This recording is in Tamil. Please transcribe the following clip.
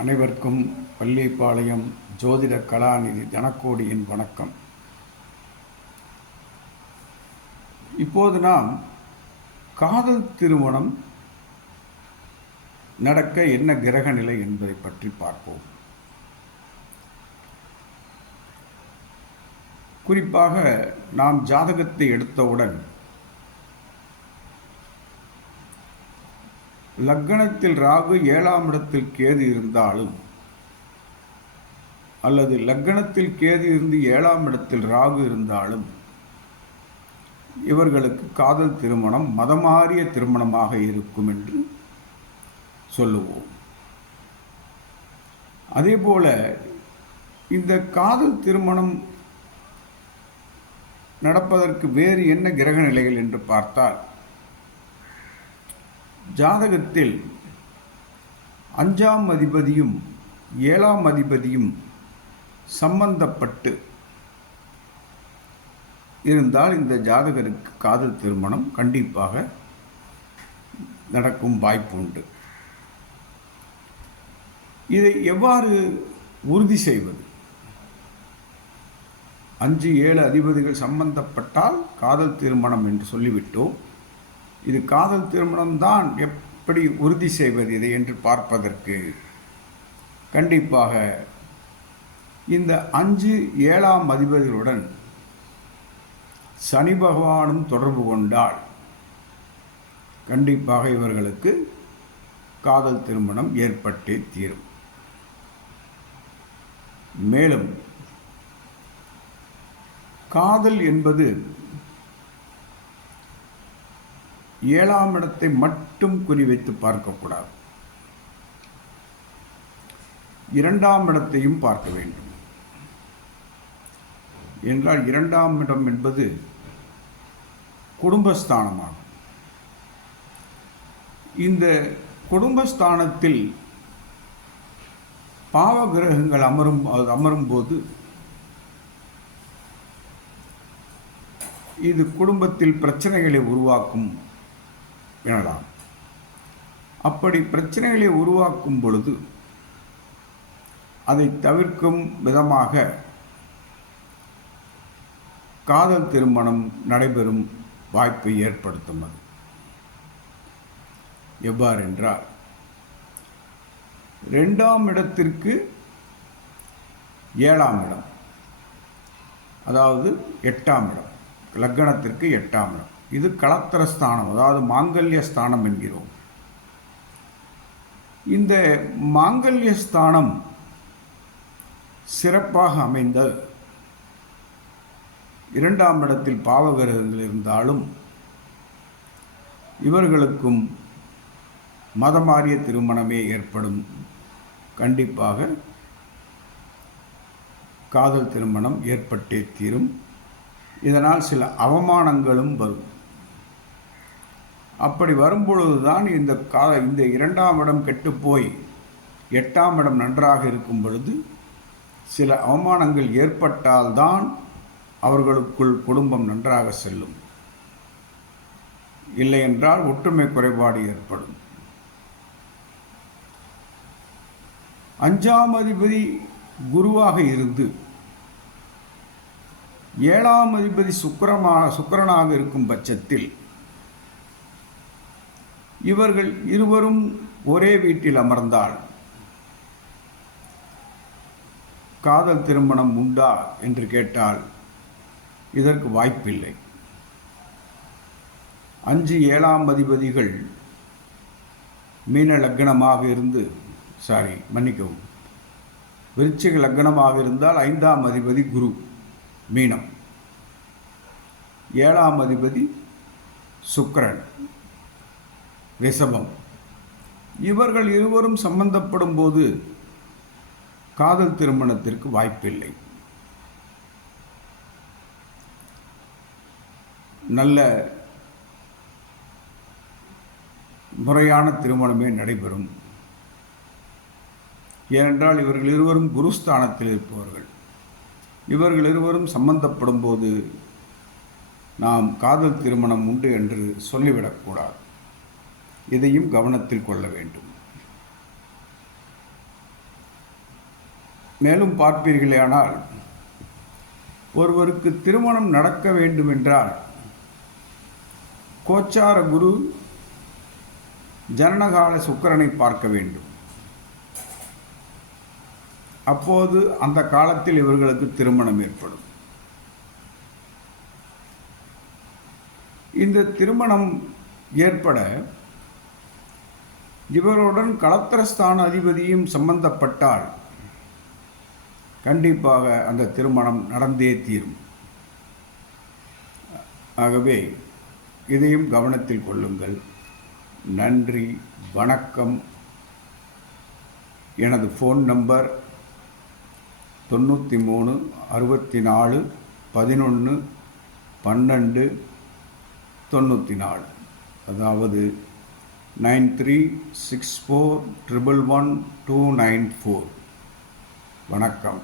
அனைவருக்கும் பள்ளிப்பாளையம் ஜோதிட கலாநிதி தனக்கோடியின் வணக்கம். இப்போது நாம் காதல் திருமணம் நடக்க என்ன கிரக நிலை என்பதை பற்றி பார்ப்போம். குறிப்பாக நாம் ஜாதகத்தை எடுத்தவுடன் லக்கணத்தில் ராகு ஏழாம் இடத்தில் கேது இருந்தாலும் அல்லது லக்கணத்தில் கேது இருந்து ஏழாம் இடத்தில் ராகு இருந்தாலும் இவர்களுக்கு காதல் திருமணம் மதமாறிய திருமணமாக இருக்கும் என்று சொல்லுவோம். அதேபோல இந்த காதல் திருமணம் நடப்பதற்கு வேறு என்ன கிரக நிலைகள் என்று பார்த்தால் ஜாதகத்தில் அஞ்சாம் அதிபதியும் ஏழாம் அதிபதியும் சம்பந்தப்பட்டு இருந்தால் இந்த ஜாதகருக்கு காதல் திருமணம் கண்டிப்பாக நடக்கும் வாய்ப்பு உண்டு இதை எவ்வாறு உறுதி செய்வது? அஞ்சு ஏழு அதிபதிகள் சம்பந்தப்பட்டால் காதல் திருமணம் என்று சொல்லிவிட்டோம். இது காதல் திருமணம்தான் எப்படி உறுதி செய்வது இதை என்று பார்ப்பதற்கு. கண்டிப்பாக இந்த அஞ்சு ஏழாம் அதிபதிகளுடன் சனி பகவானும் தொடர்பு கொண்டால் கண்டிப்பாக இவர்களுக்கு காதல் திருமணம் ஏற்பட்டே தீரும். மேலும் காதல் என்பது ஏழாம் இடத்தை மட்டும் குறிவைத்து பார்க்கக்கூடாது. இரண்டாம் இடத்தையும் பார்க்க வேண்டும். என்றால் இரண்டாம் இடம் என்பது குடும்பஸ்தானமாகும். இந்த குடும்பஸ்தானத்தில் பாவ கிரகங்கள் அமரும் அமரும் போது இது குடும்பத்தில் பிரச்சனைகளை உருவாக்கும் எனலாம். அப்படி பிரச்சனைகளை உருவாக்கும் பொழுது அதை தவிர்க்கும் விதமாக காதல் திருமணம் நடைபெறும் வாய்ப்பை ஏற்படுத்தும் அது எவ்வாறு என்றால் ரெண்டாம் இடத்திற்கு ஏழாம் இடம் அதாவது எட்டாம் இடம் லக்கணத்திற்கு எட்டாம் இடம். இது களத்திரஸ்தானம் அதாவது மாங்கல்ய ஸ்தானம் என்கிறோம். இந்த மாங்கல்ய ஸ்தானம் சிறப்பாக அமைந்த இரண்டாம் இடத்தில் பாவகிரகங்கள் இருந்தாலும் இவர்களுக்கும் மதமாறிய திருமணமே ஏற்படும். கண்டிப்பாக காதல் திருமணம் ஏற்பட்டே தீரும். இதனால் சில அவமானங்களும் வரும். அப்படி வரும்பொழுதுதான் இந்த கால இந்த இரண்டாம் இடம் கெட்டுப்போய் எட்டாம் இடம் நன்றாக இருக்கும் பொழுது சில அவமானங்கள் ஏற்பட்டால்தான் அவர்களுக்குள் குடும்பம் நன்றாக செல்லும். இல்லை என்றால் ஒற்றுமை குறைபாடு ஏற்படும். அஞ்சாம் அதிபதி குருவாக இருந்து ஏழாம் அதிபதி சுக்கரமாக சுக்கரனாக இருக்கும் பட்சத்தில் இவர்கள் இருவரும் ஒரே வீட்டில் அமர்ந்தால் காதல் திருமணம் உண்டா என்று கேட்டால் இதற்கு வாய்ப்பில்லை. அஞ்சு ஏழாம் அதிபதிகள் மீன லக்னமாக இருந்து சாரி மன்னிக்கவும். விருச்சிக லக்னமாக இருந்தால் ஐந்தாம் அதிபதி குரு மீனம். ஏழாம் அதிபதி சுக்கரன். ரிஷபம் இவர்கள் இருவரும் சம்பந்தப்படும் போது காதல் திருமணத்திற்கு வாய்ப்பில்லை. நல்ல முறையான திருமணமே நடைபெறும். ஏனென்றால் இவர்கள் இருவரும் குருஸ்தானத்தில் இருப்பவர்கள். இவர்கள் இருவரும் சம்பந்தப்படும் போது நாம் காதல் திருமணம் உண்டு என்று சொல்லிவிடக்கூடாது. இதையும் கவனத்தில் கொள்ள வேண்டும். மேலும் பார்ப்பீர்களேயானால் ஒருவருக்கு திருமணம் நடக்க வேண்டுமென்றால் கோச்சார குரு ஜனனகால சுக்கரனை பார்க்க வேண்டும். அப்போது அந்த காலத்தில் இவர்களுக்கு திருமணம் ஏற்படும். இந்த திருமணம் ஏற்பட இவருடன் கலத்திரஸ்தான அதிபதியும் சம்பந்தப்பட்டால் கண்டிப்பாக அந்த திருமணம் நடந்தே தீரும். ஆகவே இதையும் கவனத்தில் கொள்ளுங்கள். நன்றி வணக்கம். எனது ஃபோன் நம்பர் தொண்ணூற்றி மூணு அறுபத்தி நாலு பதினொன்று பன்னெண்டு தொண்ணூற்றி நாலு அதாவது nine three six four triple one two nine four வணக்கம்